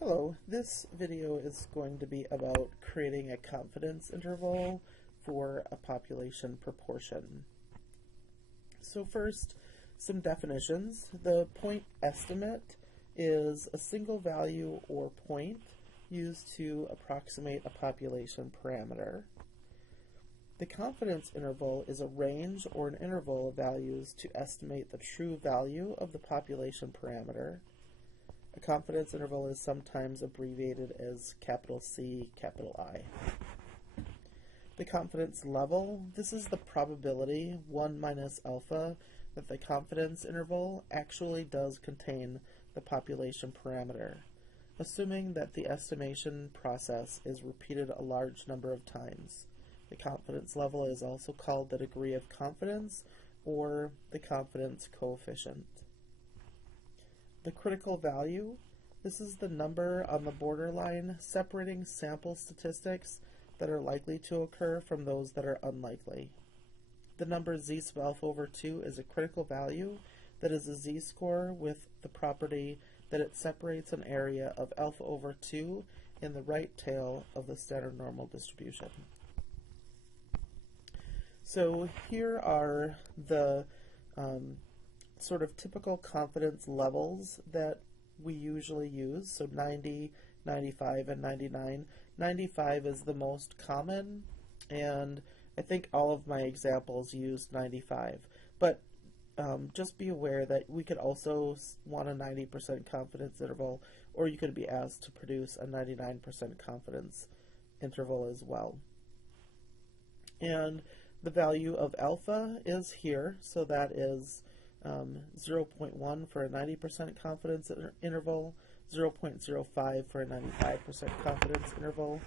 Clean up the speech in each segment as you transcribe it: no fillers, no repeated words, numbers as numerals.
Hello, this video is going to be about creating a confidence interval for a population proportion. So first, some definitions. The point estimate is a single value or point used to approximate a population parameter. The confidence interval is a range or an interval of values to estimate the true value of the population parameter. A confidence interval is sometimes abbreviated as capital C, capital I. The confidence level, this is the probability, 1 minus alpha, that the confidence interval actually does contain the population parameter, assuming that the estimation process is repeated a large number of times. The confidence level is also called the degree of confidence or the confidence coefficient. The critical value, this is the number on the borderline separating sample statistics that are likely to occur from those that are unlikely. The number z sub alpha over 2 is a critical value that is a z-score with the property that it separates an area of alpha over 2 in the right tail of the standard normal distribution. So here are the sort of typical confidence levels that we usually use. So 90, 95, and 99. 95 is the most common, and I think all of my examples used 95. But just be aware that we could also want a 90% confidence interval, or you could be asked to produce a 99% confidence interval as well. And the value of alpha is here, so that is 0.1 for a 90% confidence interval, 0.05 for a 95% confidence interval,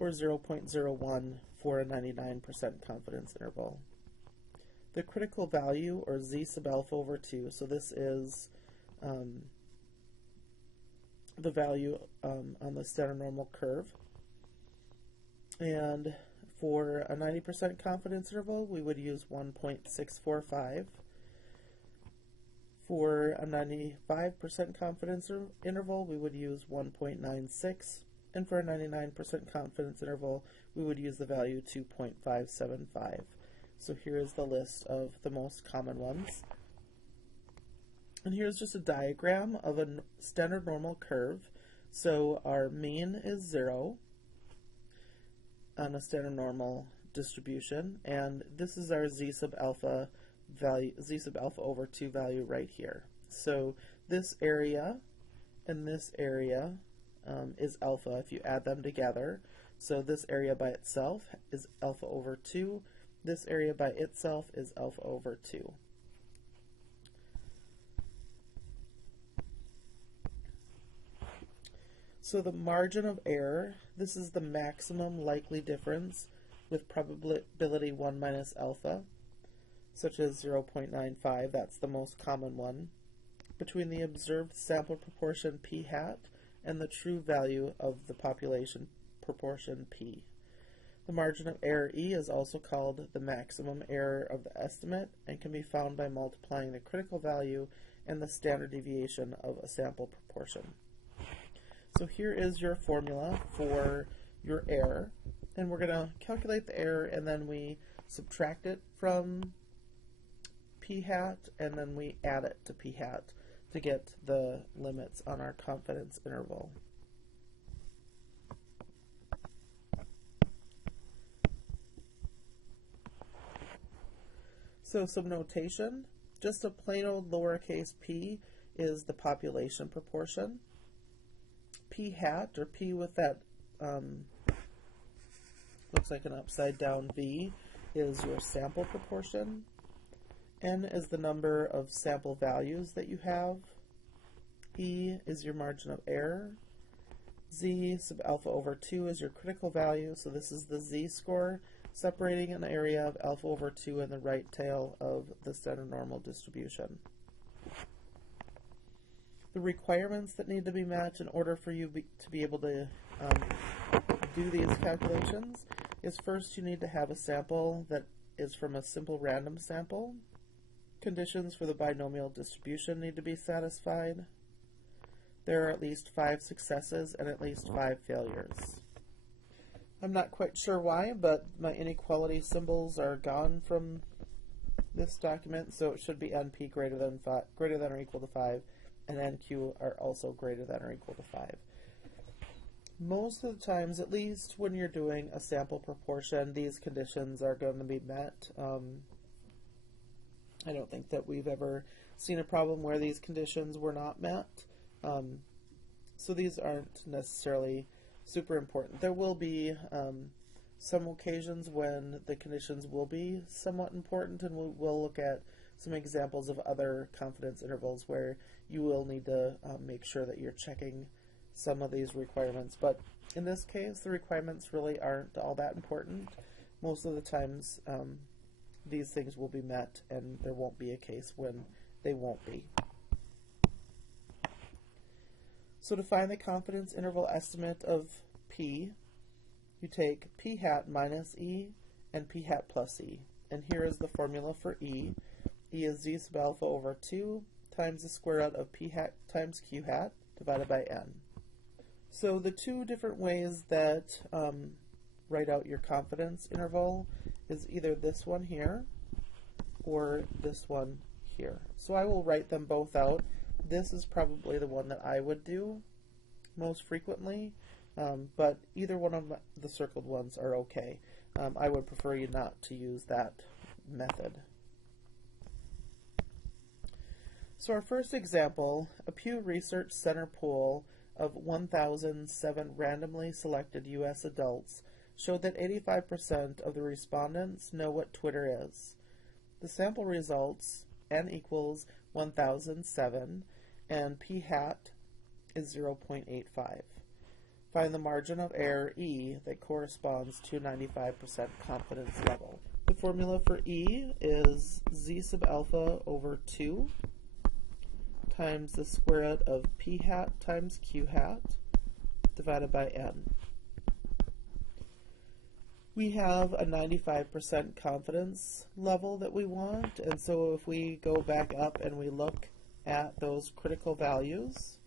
or 0.01 for a 99% confidence interval. The critical value, or z sub alpha over 2, so this is the value on the standard normal curve. And for a 90% confidence interval, we would use 1.645. For a 95% confidence interval, we would use 1.96. And for a 99% confidence interval, we would use the value 2.575. So here is the list of the most common ones. And here's just a diagram of a standard normal curve. So our mean is 0 on a standard normal distribution, and this is our z sub alpha value, z sub alpha over 2 value right here. So this area and this area is alpha if you add them together. So this area by itself is alpha over 2. This area by itself is alpha over 2. So the margin of error, this is the maximum likely difference with probability 1 minus alpha, such as 0.95, that's the most common one, between the observed sample proportion p hat and the true value of the population proportion p. The margin of error E is also called the maximum error of the estimate and can be found by multiplying the critical value and the standard deviation of a sample proportion. So here is your formula for your error, and we're going to calculate the error, and then we subtract it from p hat, and then we add it to p hat to get the limits on our confidence interval. So some notation, just a plain old lowercase p is the population proportion. P hat, or p with that looks like an upside down V, is your sample proportion. N is the number of sample values that you have. E is your margin of error. Z sub alpha over 2 is your critical value, so this is the z-score separating an area of alpha over 2 in the right tail of the standard normal distribution. The requirements that need to be met in order for you to be able to do these calculations is first you need to have a sample that is from a simple random sample. Conditions for the binomial distribution need to be satisfied. there are at least 5 successes and at least 5 failures. I'm not quite sure why, but my inequality symbols are gone from this document, so it should be NP greater than or equal to 5, and NQ are also greater than or equal to 5. Most of the times, at least when you're doing a sample proportion, these conditions are going to be met. I don't think that we've ever seen a problem where these conditions were not met. So these aren't necessarily super important. There will be some occasions when the conditions will be somewhat important, and we'll look at some examples of other confidence intervals where you will need to make sure that you're checking some of these requirements. But in this case, the requirements really aren't all that important. Most of the times, these things will be met, and there won't be a case when they won't be. So to find the confidence interval estimate of P, you take P hat minus E and P hat plus E. And here is the formula for E. E is Z sub alpha over 2 times the square root of P hat times Q hat divided by N. So the two different ways that write out your confidence interval is either this one here or this one here. So I will write them both out. This is probably the one that I would do most frequently, but either one of the circled ones are okay. I would prefer you not to use that method. So our first example, a Pew Research Center poll of 1,007 randomly selected U.S. adults showed that 85% of the respondents know what Twitter is. The sample results, n equals 1,007, and p hat is 0.85. Find the margin of error E that corresponds to 95% confidence level. The formula for E is Z sub alpha over 2 times the square root of p hat times q hat divided by n. We have a 95% confidence level that we want, and so if we go back up and we look at those critical values,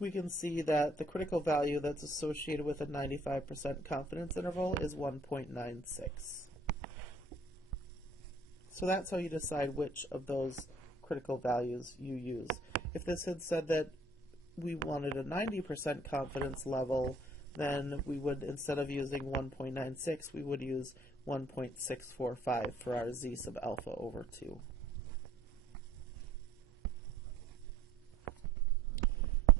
we can see that the critical value that's associated with a 95% confidence interval is 1.96. So that's how you decide which of those critical values you use. If this had said that we wanted a 90% confidence level, then we would, instead of using 1.96, we would use 1.645 for our Z sub alpha over 2.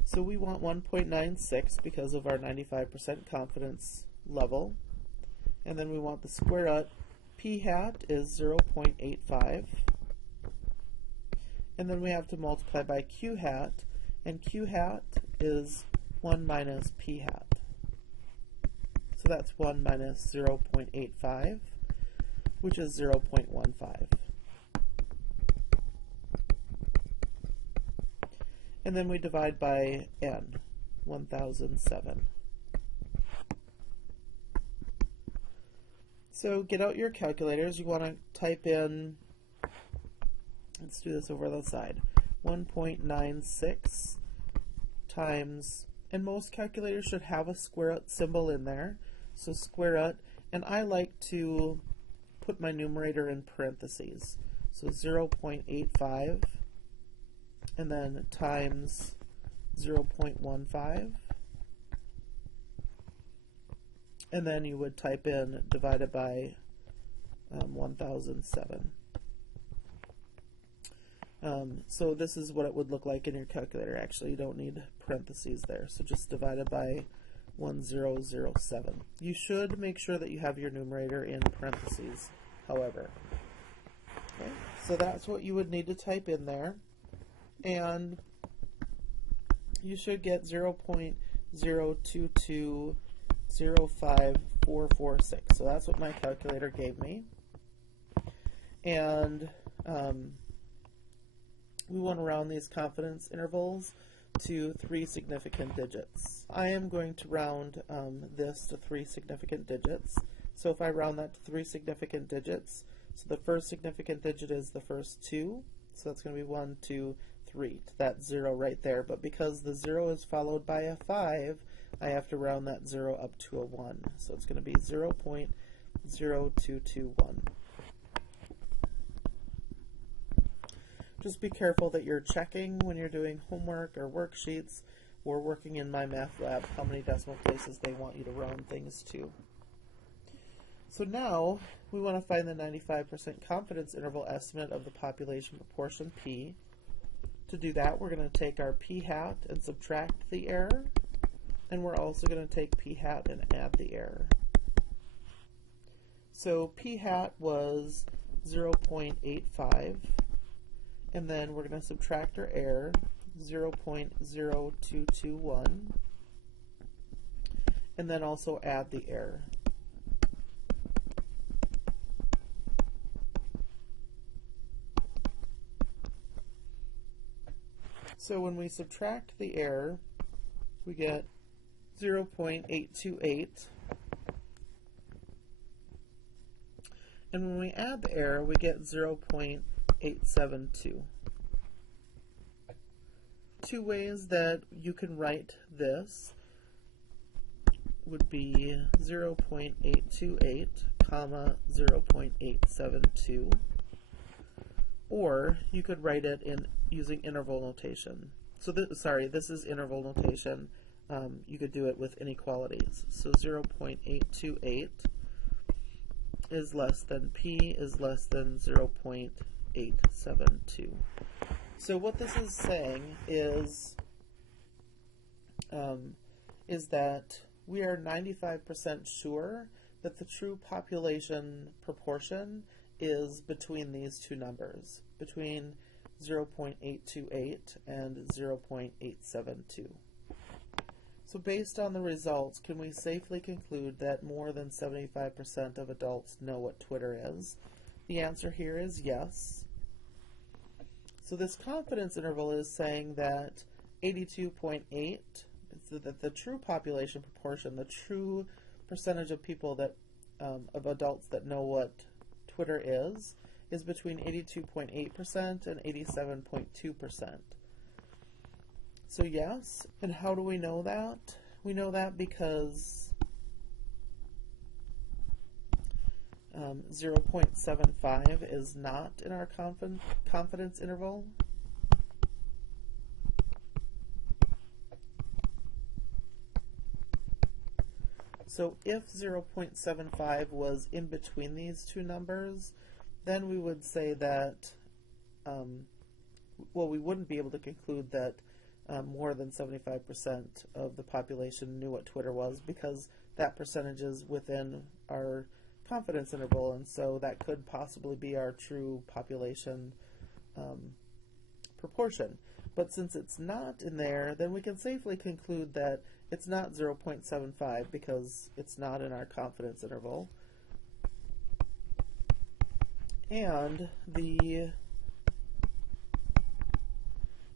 So we want 1.96 because of our 95% confidence level. And then we want the square root. P hat is 0.85. And then we have to multiply by Q hat, and Q hat is 1 minus P hat. So that's 1 minus 0.85, which is 0.15. And then we divide by N, 1,007. So get out your calculators. You want to type in, let's do this over on the side, 1.96 times, and most calculators should have a square root symbol in there. So square root, and I like to put my numerator in parentheses. So 0.85, and then times 0.15, and then you would type in divided by 1,007. So this is what it would look like in your calculator. Actually, you don't need parentheses there, so just divide it by 1007. You should make sure that you have your numerator in parentheses, however. Okay, so that's what you would need to type in there, and you should get 0.02205,446. So that's what my calculator gave me. And we want to round these confidence intervals to 3 significant digits. I am going to round this to 3 significant digits. So if I round that to 3 significant digits, so the first significant digit is the first 2, so that's going to be 1, 2, 0.3 to that 0 right there, but because the 0 is followed by a 5, I have to round that 0 up to a 1. So it's going to be 0.0221. Just be careful that you're checking when you're doing homework or worksheets or working in MyMathLab how many decimal places they want you to round things to. So now we want to find the 95% confidence interval estimate of the population proportion P. To do that, we're going to take our P hat and subtract the error, and we're also going to take P hat and add the error. So P hat was 0.85, and then we're going to subtract our error, 0.0221, and then also add the error. So when we subtract the error, we get 0.828. And when we add the error, we get 0.872. Two ways that you can write this would be 0.828, comma 0.872. Or you could write it in using interval notation. So this is interval notation. You could do it with inequalities. So 0.828 is less than P is less than 0.872. So what this is saying is that we are 95% sure that the true population proportion is between these two numbers, between 0.828 and 0.872. So based on the results, can we safely conclude that more than 75% of adults know what Twitter is? The answer here is yes. So this confidence interval is saying that 82.8, that the true population proportion, the true percentage of people that, of adults that know what Twitter is between 82.8% and 87.2%. So yes, and how do we know that? We know that because 0.75 is not in our confidence interval. So if 0.75 was in between these two numbers, then we would say that, well, we wouldn't be able to conclude that more than 75% of the population knew what Twitter was, because that percentage is within our confidence interval, and so that could possibly be our true population proportion. But since it's not in there, then we can safely conclude that it's not 0.75 because it's not in our confidence interval. And the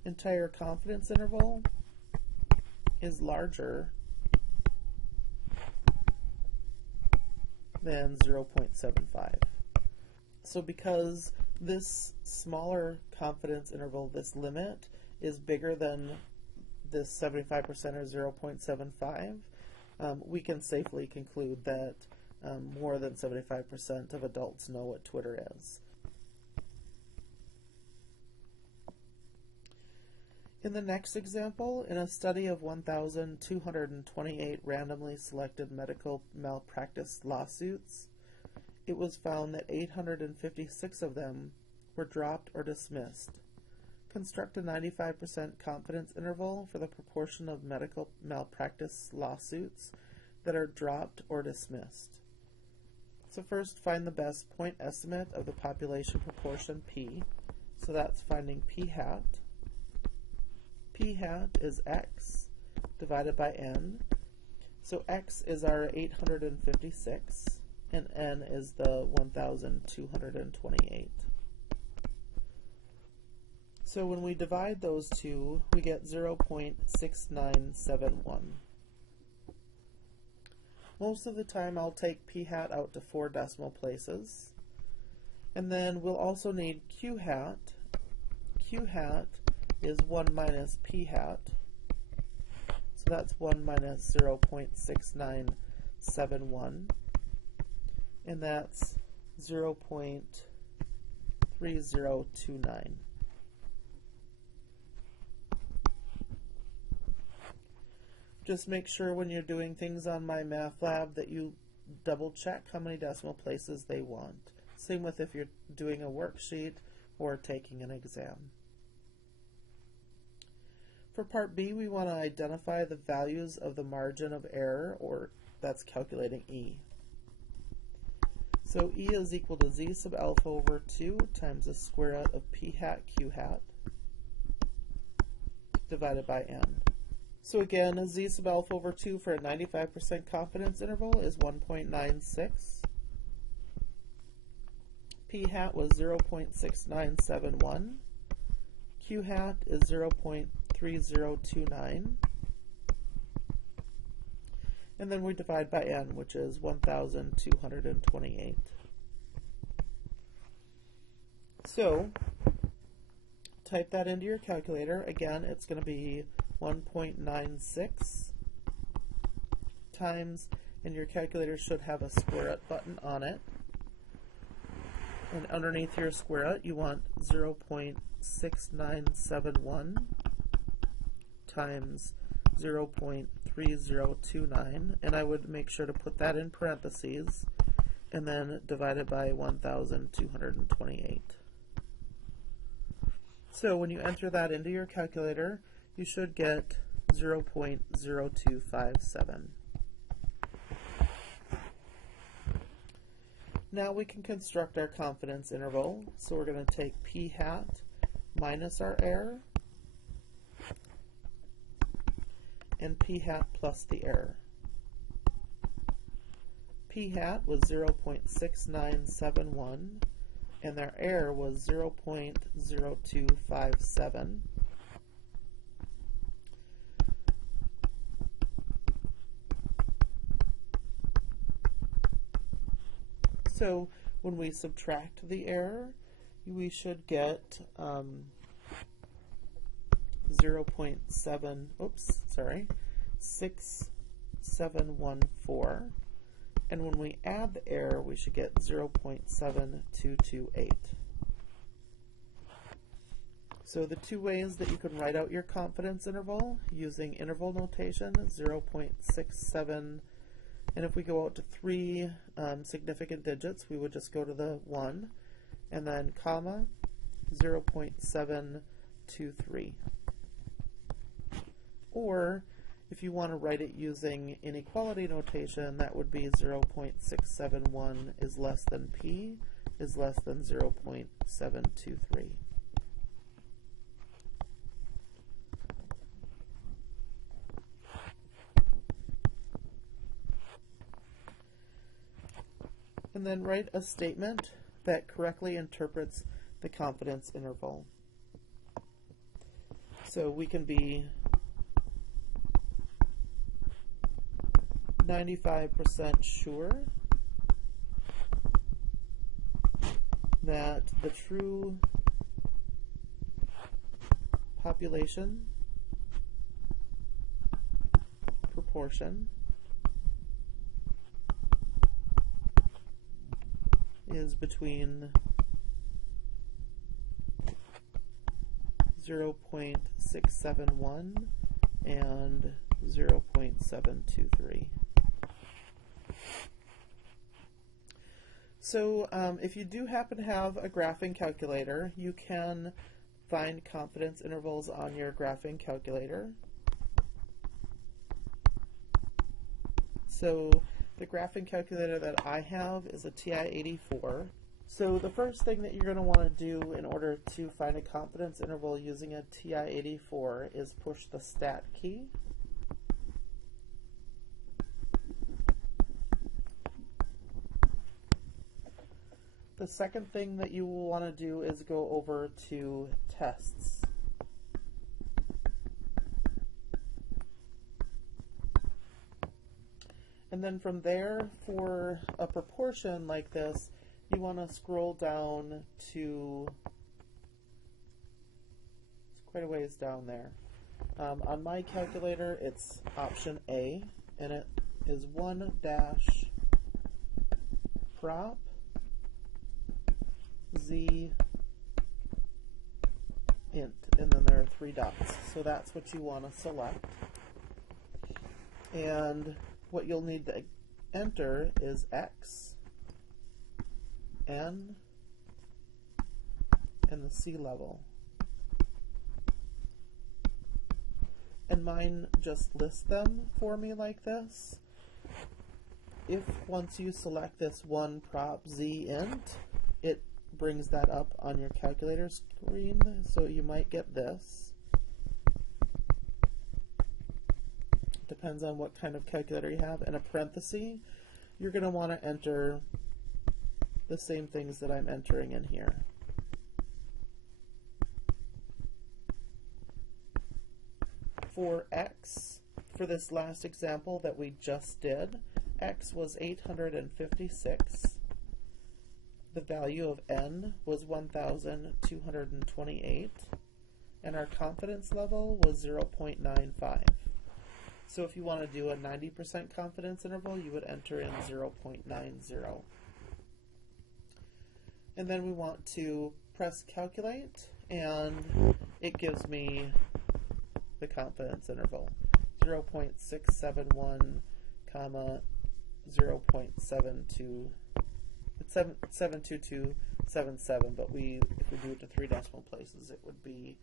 entire confidence interval is larger than 0.75. So because this smaller confidence interval, this limit, is bigger than this 75% or 0.75, we can safely conclude that more than 75% of adults know what Twitter is. In the next example, in a study of 1,228 randomly selected medical malpractice lawsuits, it was found that 856 of them were dropped or dismissed. Construct a 95% confidence interval for the proportion of medical malpractice lawsuits that are dropped or dismissed. So first, find the best point estimate of the population proportion P. So that's finding P hat. P hat is X divided by N. So X is our 856, and N is the 1,228. So when we divide those two, we get 0.6971. Most of the time I'll take P hat out to 4 decimal places. And then we'll also need Q hat. Q hat is 1 minus p hat. So that's 1 minus 0.6971, and that's 0.3029. Just make sure when you're doing things on MyMathLab that you double check how many decimal places they want. Same with if you're doing a worksheet or taking an exam. For part B, we want to identify the values of the margin of error, or that's calculating E. So E is equal to z sub alpha over 2 times the square root of p hat q hat divided by n. So again, z sub alpha over 2 for a 95% confidence interval is 1.96. P hat was 0.6971. Q hat is 0.3029. And then we divide by n, which is 1,228. So type that into your calculator. Again, it's going to be 1.96 times, and your calculator should have a square root button on it. And underneath your square root, you want 0.6971 times 0.3029, and I would make sure to put that in parentheses, and then divide it by 1,228. So when you enter that into your calculator, you should get 0.0257. Now we can construct our confidence interval. So we're going to take p hat minus our error and p hat plus the error. P hat was 0.6971 and their error was 0.0257. So when we subtract the error, we should get 6714. And when we add the error, we should get 0.7228. So the two ways that you can write out your confidence interval using interval notation, 0.67, and if we go out to 3 significant digits, we would just go to the 1, and then comma, 0.723. Or if you want to write it using inequality notation, that would be 0.671 is less than p is less than 0.723. And then write a statement that correctly interprets the confidence interval. So we can be 95% sure that the true population proportion is between 0.671 and 0.723. So if you do happen to have a graphing calculator, you can find confidence intervals on your graphing calculator. So the graphing calculator that I have is a TI-84. So the first thing that you're going to want to do in order to find a confidence interval using a TI-84 is push the stat key. The second thing that you will want to do is go over to tests. And then from there, for a proportion like this, you want to scroll down to quite a ways down there. On my calculator, it's option A, and it is 1 dash prop z int, and then there are 3 dots. So that's what you want to select. And what you'll need to enter is x, n, and the sea level. And mine just lists them for me like this. If once you select this 1 prop z int, it brings that up on your calculator screen, so you might get this. Depends on what kind of calculator you have. In a parenthesis, you're going to want to enter the same things that I'm entering in here. For x, for this last example that we just did, x was 856. The value of n was 1,228, and our confidence level was 0.95. So if you want to do a 90% confidence interval, you would enter in 0.90. And then we want to press calculate, and it gives me the confidence interval, 0.671, comma 0.72. It's 72277, but if we do it to 3 decimal places, it would be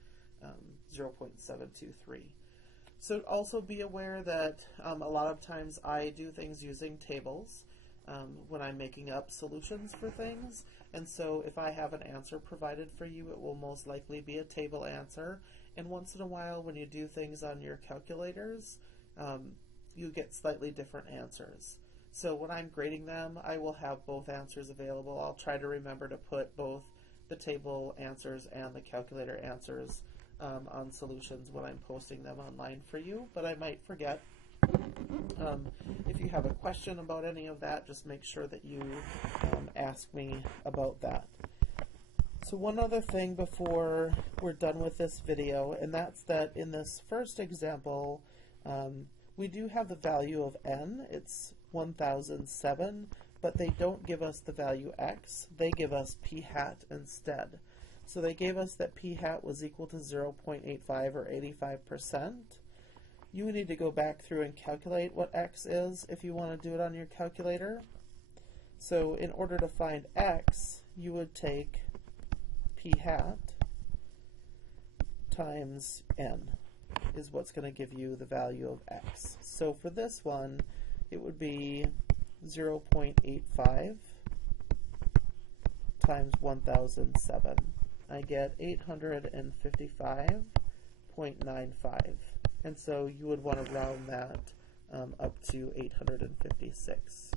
0.723. So also be aware that a lot of times I do things using tables when I'm making up solutions for things, and so if I have an answer provided for you, it will most likely be a table answer. And once in a while, when you do things on your calculators, you get slightly different answers. So when I'm grading them, I will have both answers available. I'll try to remember to put both the table answers and the calculator answers on solutions when I'm posting them online for you, but I might forget. If you have a question about any of that, just make sure that you ask me about that. So one other thing before we're done with this video, and that's that in this first example, we do have the value of n. It's 1007, but they don't give us the value x. They give us p hat instead. So they gave us that p hat was equal to 0.85 or 85%. You need to go back through and calculate what x is if you want to do it on your calculator. So in order to find x, you would take p hat times n is what's going to give you the value of x. So for this one, it would be 0.85 times 1007. I get 855.95. And so you would want to round that up to 856.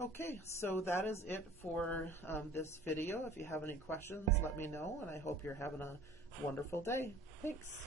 Okay, so that is it for this video. If you have any questions, let me know, and I hope you're having a wonderful day. Thanks.